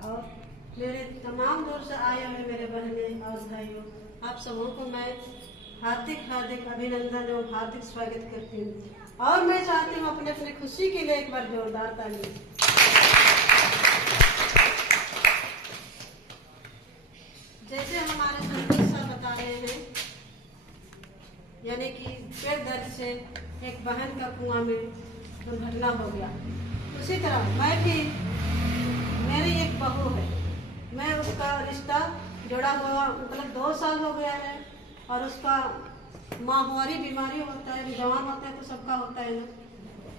और मेरे तमाम दूर से आए हुए मेरे बहनें और भाइयों, आप सबों को मैं हार्दिक हार्दिक अभिनंदन एवं हार्दिक स्वागत करती हूँ। और मैं चाहती हूँ अपने अपने खुशी के लिए एक बार जोरदार ताली। जैसे हमारे संतोष सर बता रहे हैं, यानी कि पेट दर्द से एक बहन का कुआं में दुर्घटना हो गया, उसी तरह मैं भी, मेरी एक बहू है, मैं उसका रिश्ता जोड़ा हुआ मतलब 2 साल हो गया है। और उसका माहवारी बीमारी होता है, जवान होता है तो सबका होता है ना,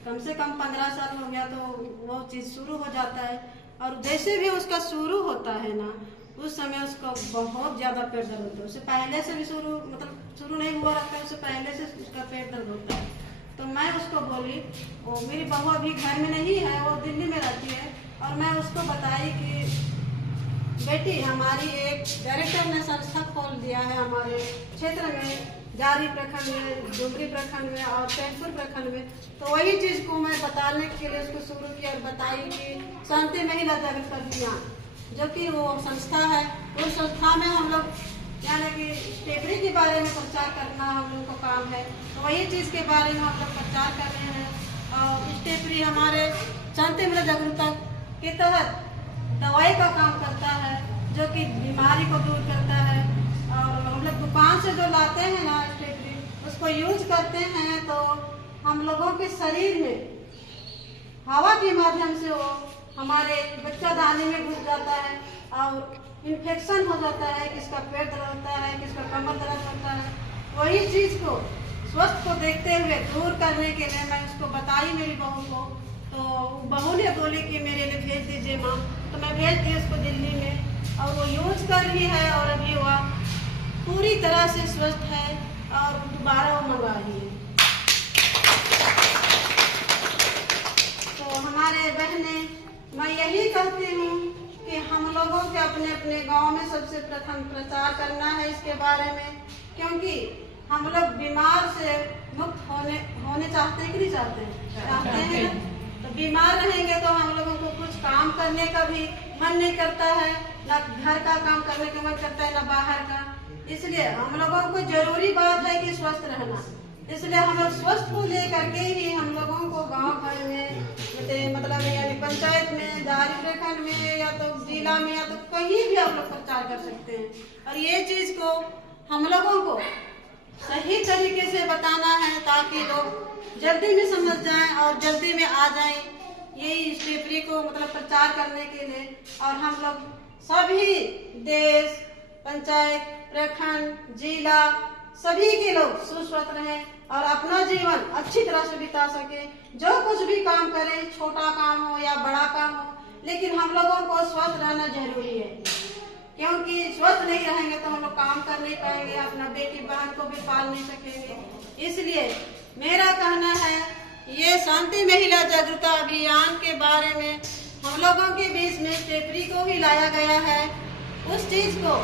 कम से कम 15 साल हो गया तो वो चीज़ शुरू हो जाता है। और जैसे भी उसका शुरू होता है ना, उस समय उसका बहुत ज़्यादा पेट दर्द होता है। उससे पहले से भी शुरू नहीं हुआ रहता है, उससे पहले से उसका पेट दर्द होता है। तो मैं उसको बोली, वो मेरी बहू अभी घर में नहीं है, वो दिल्ली में रहती है, और मैं उसको बताई कि बेटी, हमारी एक डायरेक्टर ने संस्था खोल दिया है हमारे क्षेत्र में, जारी प्रखंड में, डुमरी प्रखंड में और चैनपुर प्रखंड में। तो वही चीज़ को मैं बताने के लिए उसको शुरू किया और बताई कि शांति महिला जागरूकता अभियान, जो कि वो संस्था है, उस संस्था में हम लोग यानी कि स्टेपरी के बारे में प्रचार करना हम लोग को काम है। तो वही चीज़ के बारे में हम लोग प्रचार कर रहे हैं। और स्टेपरी हमारे शांति महिला जागरूकता के तहत दवाई का काम करता है, जो कि बीमारी को दूर करता है। और हम लोग दुकान से जो लाते हैं ना स्टेपरी, उसको यूज करते हैं तो हम लोगों के शरीर में हवा के माध्यम से वो हमारे बच्चादानी में घुस जाता है और इन्फेक्शन हो जाता है, किसका पेट दर्द होता है, किसका कमर दर्द होता है। वही चीज़ को स्वस्थ को देखते हुए दूर करने के लिए मैं उसको बताई मेरी बहू को। तो बहू ने बोली कि मेरे लिए भेज दीजिए माँ, तो मैं भेज दी उसको दिल्ली में, और वो यूज कर रही है और अभी वह पूरी तरह से स्वस्थ है और दोबारा वो मंगा रही है। तो हमारे बहनें, मैं यही कहती हूँ कि हम लोगों के अपने अपने गांव में सबसे प्रथम प्रचार करना है इसके बारे में, क्योंकि हम लोग बीमार से मुक्त होने चाहते हैं कि नहीं चाहते हैं? चाहते हैं। तो बीमार रहेंगे तो हम लोगों को कुछ काम करने का भी मन नहीं करता है, ना घर का काम करने का मन करता है, ना बाहर का। इसलिए हम लोगों को जरूरी बात है कि स्वस्थ रहना। इसलिए हम लोग स्वस्थ को लेकर के ही हम लोगों को गांव भर में मतलब यानी पंचायत में, दारी प्रखंड में, या तो जिला में, या तो कहीं भी हम लोग प्रचार कर सकते हैं। और ये चीज को हम लोगों को सही तरीके से बताना है ताकि लोग जल्दी में समझ जाएं और जल्दी में आ जाएं यही स्टेपरी को मतलब प्रचार करने के लिए। और हम लोग सभी देश, पंचायत, प्रखंड, जिला, सभी के लोग सुस्वस्थ रहें और अपना जीवन अच्छी तरह से बिता सके। जो कुछ भी काम करें, छोटा काम हो या बड़ा काम हो, लेकिन हम लोगों को स्वस्थ रहना जरूरी है, क्योंकि स्वस्थ नहीं रहेंगे तो हम लोग काम कर नहीं पाएंगे, अपना बेटी बहन को भी पाल नहीं सकेंगे। इसलिए मेरा कहना है, ये शांति महिला जागरूकता अभियान के बारे में हम लोगों के बीच में स्टेपरी को ही लाया गया है। उस चीज को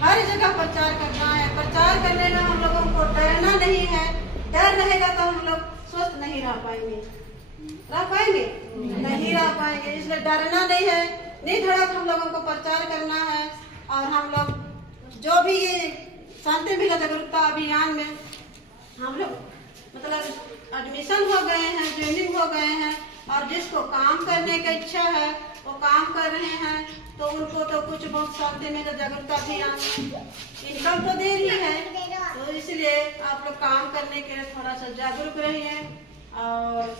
हर जगह प्रचार करना है। प्रचार करने में हम लोगों को डरना नहीं है। डर रहेगा तो हम लोग स्वस्थ नहीं रह पाएंगे। नहीं रह पाएंगे। इसलिए डरना नहीं है, निधड़क हम लोगों को प्रचार करना है। और हम लोग जो भी ये शांति महिला जागरूकता अभियान में हम लोग मतलब एडमिशन हो गए हैं, ट्रेनिंग हो गए हैं, और जिसको काम करने की इच्छा है वो काम कर रहे हैं, तो उनको तो कुछ बहुत शांति महिला जागरूकता अभियान इनकम तो दे रही है। तो इसलिए आप लोग काम करने के लिए थोड़ा सा जागरूक रहिए। और